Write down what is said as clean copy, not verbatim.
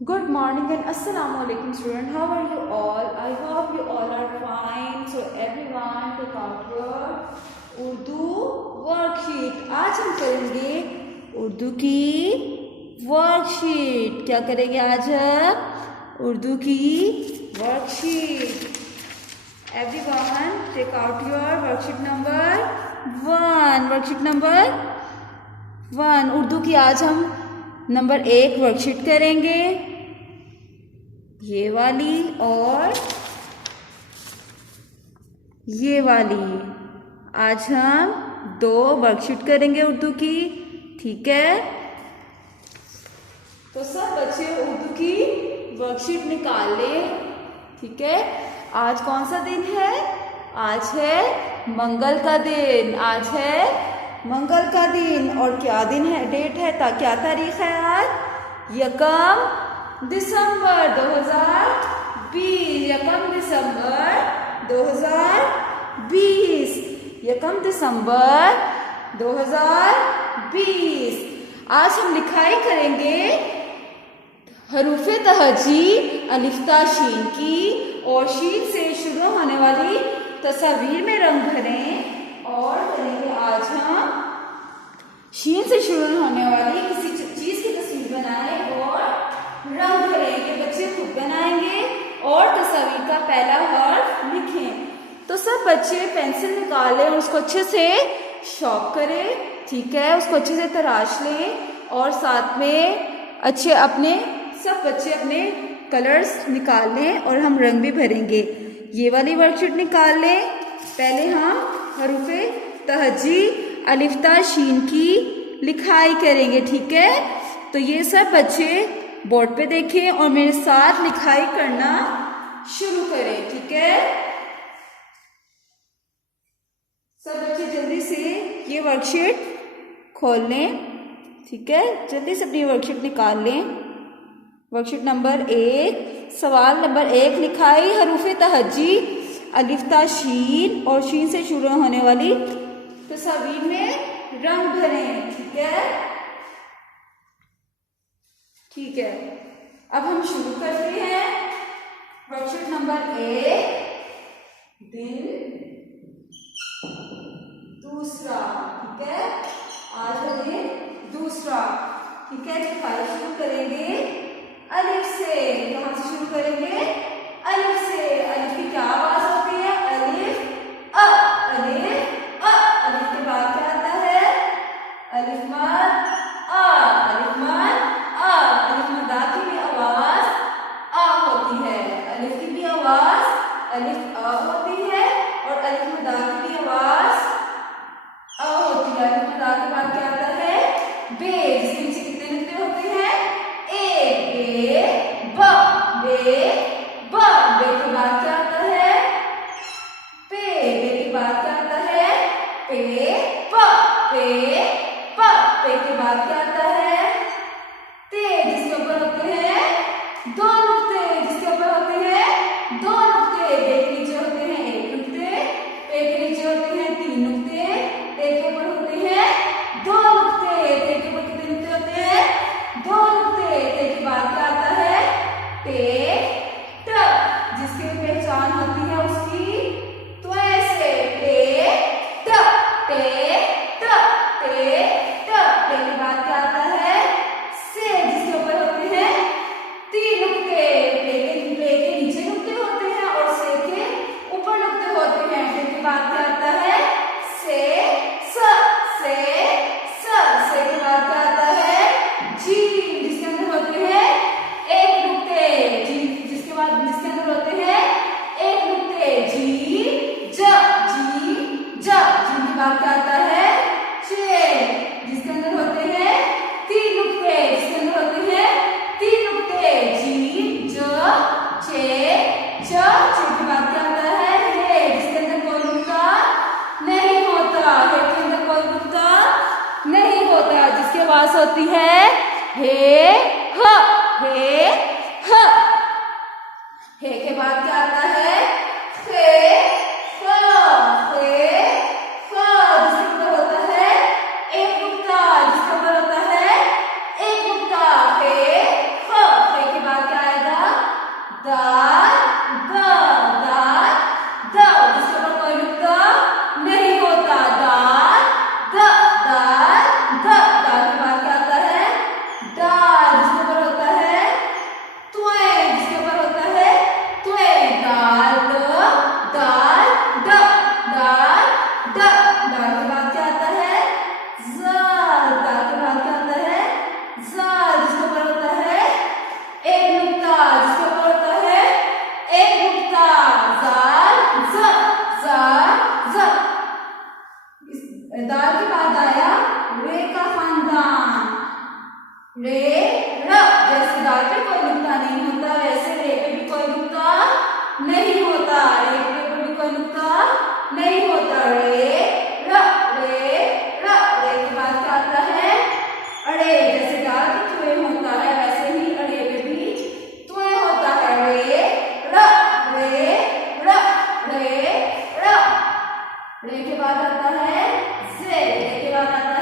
Good morning and assalamu alaikum student. How are you all? I hope you all are fine. So everyone take out your Urdu worksheet. आज हम करेंगे उर्दू की worksheet. क्या करेंगे आज हम? उर्दू की worksheet. Everyone take out your worksheet number 1. Worksheet number 1 Urdu की आज हम नंबर 1 वर्कशीट करेंगे, ये वाली और ये वाली. आज हम 2 वर्कशीट करेंगे उर्दू की, ठीक है. तो सब बच्चे उर्दू की वर्कशीट निकाल लें, ठीक है. आज कौन सा दिन है? आज है मंगल का दिन. आज है मंगल का दिन. और क्या दिन है, डेट है, क्या तारीख है आज? 1 दिसंबर 2020. 1 दिसंबर 2020. 1 दिसंबर 2020. आज हम लिखाई करेंगे हरूफे तहजी अलिफ्ता शीन की, और शीन से शुरू होने वाली तस्वीर में रंग भरें. और करेंगे आज हम शीन से शुरू होने वाली किसी चीज की तस्वीर बनाएं और रंग भरेंगे. बच्चे खुद बनाएंगे और तस्वीर का पहला हर्फ लिखें. तो सब बच्चे पेंसिल निकालें और उसको अच्छे से शॉर्प करें, ठीक है. उसको अच्छे से तराश लें और साथ में अच्छे सब बच्चे अपने कलर्स निकाल लें और हम रंग भी भरेंगे. ये वाली वर्कशीट निकाल लें. पहले हम हरूफे तहजी अलिफ्ता शीन की लिखाई करेंगे, ठीक है. तो ये सब बच्चे बोर्ड पे देखें और मेरे साथ लिखाई करना शुरू करें, ठीक है. सब बच्चे जल्दी से ये वर्कशीट खोल लें, ठीक है. जल्दी से अपनी वर्कशीट निकाल लें. वर्कशीट नंबर 1, सवाल नंबर 1, लिखाई हरूफे तहजी अलिफ्ता शीन और शीन से शुरू होने वाली तस्वीर में रंग भरें, ठीक है. ठीक है, अब हम शुरू करते हैं. वर्कशीट नंबर 1, दिन दूसरा, ठीक है. आज का दिन दूसरा, ठीक है. लिखाई शुरू करेंगे अलिफ से. कहाँ से शुरू करेंगे? अलिफ से. अलिफ की क्या आवाज होती है? अलिफ अ. अलिफ अ. अलिफ के बाद क्या आता है? अलिफ मद अ. अलिफ मद अ. अलिफ मदा की भी आवाज अ होती है. अलिफ की भी आवाज अलिफ अ होती है और अलिफ मदा की भी आवाज अ होती है. अलिफ मदा के बाद क्या आता है? बे. जिसके नीचे कितने नुक्ते होते हैं? एक. बे ब. बे ब. बे के बाद क्या आता है? पे. बे के बाद क्या आता है? पे प. पे प. पे के बाद क्या आता है? ते. जिसके ऊपर होते हैं 2 नुक्ते. जिसके ऊपर होते हैं 2 नुक्ते. बे के नीचे होते हैं 1 नुक्ते. पे के नीचे होते हैं 3 नुक्ते. ते के ऊपर होते हैं 2 नुक्ते. ते के ऊपर कितने नुक्ते होते हैं? 2 नुक्ते. ते के बाद क्या आता है? ते ट. जिसकी पहचान होती है उसकी त्वय से. ते ट. ते ट. ते ट. ते के बाद क्या आता है? से. जिसके ऊपर होते हैं 3 नुक्ते. पे के नीचे नुक्ते होते हैं और से के ऊपर नुक्ते होते हैं. ते के बाद क्या आता है? से स. से स. से के बाद क्या आता है? जी. जिसके अंदर होते हैं 1 नुक्ते. जी. जिसके अंदर होते हैं 1 नुक्ते. जी ज. जी ज. जी के बाद क्या आता है? चे. जिसके अंदर होते हैं 3 नुक्ते. जिसके अंदर होते हैं 3 नुक्ते. जी ज चे च. चे के बाद क्या आता है? हे. जिसके अंदर कोई नुक्ता नहीं होता. हे के अंदर कोई नुक्ता नहीं होता. जिसकी आवाज होती है हे ह. हे ह. हे के बाद क्या आता है? खे ख. खे ख. जिसके ऊपर होता है 1 नुक्ता. जिसके ऊपर होता है 1 नुक्ता. हे ख. हे के बाद रे र। जैसे दाल पे कोई नुक्ता नहीं होता वैसे रे पे भी कोई नुक्ता नहीं होता। रे पे भी कोई नुक्ता नहीं होता। रे र रे र। रे के बाद क्या आता है अड़े। जैसे दाल पे तुए होता है वैसे ही अड़े पे भी तुए होता है। रे र रे र रे र। रे के बाद आता है जे। रे के बाद आता